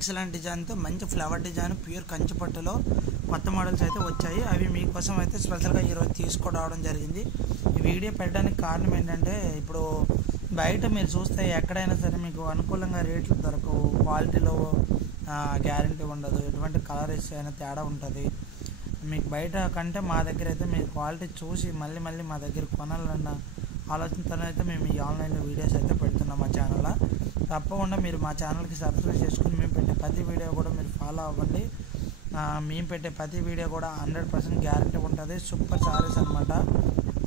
Excellent డిజైన్తో మంచి flower design pure Kanchi పట్టులో కొత్త మోడల్స్ అయితే వచ్చాయి. అవి మీకోసం అయితే స్పెషల్గా ఈరోజు తీసుకురావడం జరిగింది. ఈ వీడియో పెట్టడానికి కారణం ఏంటంటే, ఇప్పుడు బయట మీరు చూస్తే ఎక్కడైనా సరే మీకు అనుకూలంగా రేట్లు దొరకవు, క్వాలిటీలో గ్యారంటీ ఉండదు, ఎటువంటి కలర్ అయినా తేడా ఉంటుంది. మీకు బయట కంటే మా దగ్గర అయితే మీరు క్వాలిటీ చూసి మళ్ళీ మా దగ్గర కొనాలన్న ఆలోచనతో అయితే మేము ఈ ఆన్లైన్లో వీడియోస్ అయితే పెడుతున్నాం మా ఛానల్లో. తప్పకుండా మీరు మా ఛానల్కి సబ్స్క్రైబ్ చేసుకుని మేము పెట్టే ప్రతి వీడియో కూడా మీరు ఫాలో అవ్వండి. మేము పెట్టే ప్రతి వీడియో కూడా 100% గ్యారంటీ ఉంటుంది. సూపర్ సారీస్ అనమాట,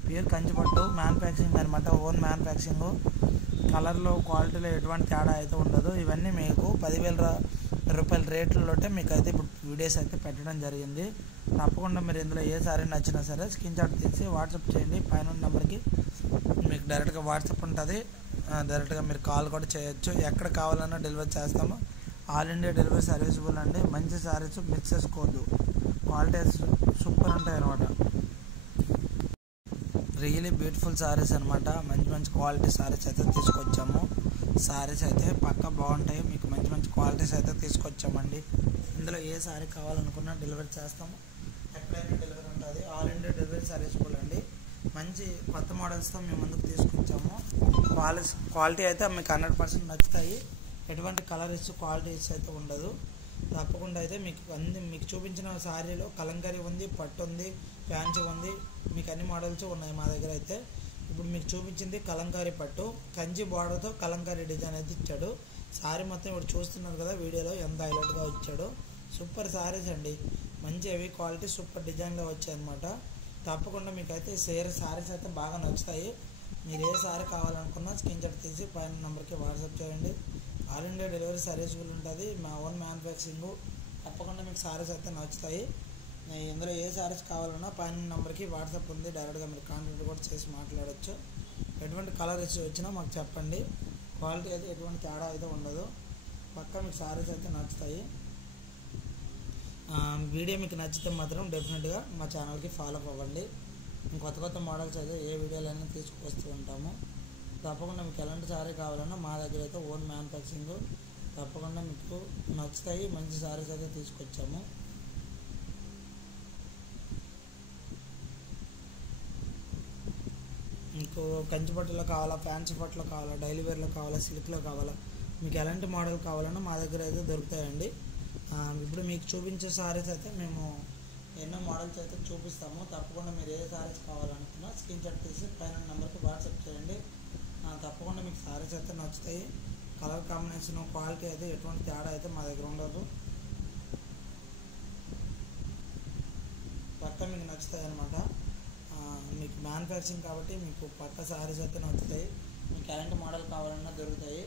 ప్యూర్ కంచిపట్టు మ్యానుఫ్యాక్చరింగ్ అనమాట, ఓన్ మ్యానుఫ్యాక్చరింగ్. కలర్లో క్వాలిటీలో ఎటువంటి తేడా అయితే ఉండదు. ఇవన్నీ మీకు 10,000 రూపాయల రేట్లలోనే మీకు అయితే ఇప్పుడు వీడియోస్ అయితే పెట్టడం జరిగింది. తప్పకుండా మీరు ఇందులో ఏ సారీ నచ్చినా సరే స్క్రీన్ షాట్ తీసి వాట్సాప్ చేయండి. పైన నెంబర్కి మీకు డైరెక్ట్గా వాట్సాప్ ఉంటుంది, డైరెక్ట్గా మీరు కాల్ కూడా చేయొచ్చు. ఎక్కడ కావాలన్నా డెలివరీ చేస్తాము. ఆల్ ఇండియా డెలివరీ సర్వీసబుల్ అండి. మంచి సారీస్ మిక్స్ చేసుకోవద్దు, క్వాలిటీస్ సూపర్ ఉంటాయి అనమాట. రియలీ బ్యూటిఫుల్ సారీస్ అనమాట. మంచి క్వాలిటీ సారీస్ అయితే తీసుకొచ్చాము. సారీస్ అయితే పక్కా బాగుంటాయి. మీకు మంచి క్వాలిటీస్ అయితే తీసుకొచ్చామండి. ఇందులో ఏ సారీ కావాలనుకున్నా డెలివరీ చేస్తాము. ఎక్కడైనా డెలివరీ ఉంటుంది. ఆల్ ఇండియా డెలివరీ సర్వీసబుల్ అండి. మంచి కొత్త మోడల్స్తో మేము ముందుకు తీసుకొచ్చాము. క్వాలిటీ అయితే మీకు 100% నచ్చుతాయి. ఎటువంటి కలర్స్ క్వాలిటీస్ అయితే ఉండదు. తప్పకుండా అయితే మీకు చూపించిన శారీలో కలంకారీ ఉంది, పట్టు ఉంది, ఫ్యాన్సీ ఉంది, మీకు అన్ని మోడల్స్ ఉన్నాయి మా దగ్గర అయితే. ఇప్పుడు మీకు చూపించింది కలంకారీ పట్టు, కంచి బార్డర్తో కలంకారీ డిజైన్ అయితే ఇచ్చాడు. శారీ మొత్తం ఇప్పుడు చూస్తున్నారు కదా వీడియోలో ఎంత హైలైట్గా ఇచ్చాడు. సూపర్ శారీస్ అండి, మంచి హెవీ క్వాలిటీ సూపర్ డిజైన్లో వచ్చాయి అనమాట. తప్పకుండా మీకైతే శారీస్ అయితే బాగా నచ్చుతాయి. మీరు ఏ సారీ కావాలనుకున్నా స్క్రీన్ షాట్ తీసి పైన నెంబర్కి వాట్సాప్ చేయండి. ఆల్ ఇండియా డెలివరీ సర్వీసబుల్ ఉంటుంది, మా ఓన్ మ్యానుఫ్యాక్చరింగ్. తప్పకుండా మీకు సారీస్ అయితే నచ్చుతాయి. ఇందులో ఏ సారీస్ కావాలన్నా పైన నెంబర్కి వాట్సాప్ ఉంది, డైరెక్ట్గా మీరు కాంటాక్ట్ కూడా చేసి మాట్లాడచ్చు. ఎటువంటి కలర్ వచ్చినా మాకు చెప్పండి. క్వాలిటీ అయితే ఎటువంటి తేడా అయితే ఉండదు. పక్కా మీకు సారీస్ అయితే నచ్చుతాయి. వీడియో మీకు నచ్చితే మాత్రం డెఫినెట్గా మా ఛానల్కి ఫాలో అవ్వండి. కొత్త మోడల్స్ అయితే ఏ వీడియోలైనా తీసుకొస్తూ ఉంటాము. తప్పకుండా మీకు ఎలాంటి సారీ కావాలన్నా మా దగ్గర అయితే ఓన్ మ్యానుఫ్యాక్చరింగ్. తప్పకుండా మీకు నచ్చుతాయి. మంచి సారీస్ అయితే తీసుకొచ్చాము. మీకు కంచి పట్టులో కావాలా, ఫ్యాన్సీ పట్టులో కావాలా, డైలీ వేర్లో కావాలా, సిల్క్లో కావాలా, మీకు ఎలాంటి మోడల్ కావాలన్నా మా దగ్గర అయితే దొరుకుతాయండి. ఇప్పుడు మీకు చూపించే సారీస్ అయితే మేము ఎన్నో మోడల్స్ అయితే చూపిస్తాము. తప్పకుండా మీరు ఏ సారీస్ కావాలనుకున్నా స్క్రీన్ షాట్ తీసి పైన నెంబర్కి వాట్సాప్ చేయండి. తప్పకుండా మీకు సారీస్ అయితే నచ్చుతాయి. కలర్ కాంబినేషన్ క్వాలిటీ అయితే ఎటువంటి తేడా అయితే మా దగ్గర ఉండదు. పక్క మీకు నచ్చుతాయి అనమాట. మీకు మ్యానుఫ్యాక్చరింగ్ కాబట్టి మీకు పక్క సారీస్ అయితే నచ్చుతాయి. మీకు ఎలాంటి మోడల్ కావాలన్నా దొరుకుతాయి.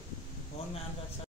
Own manufacture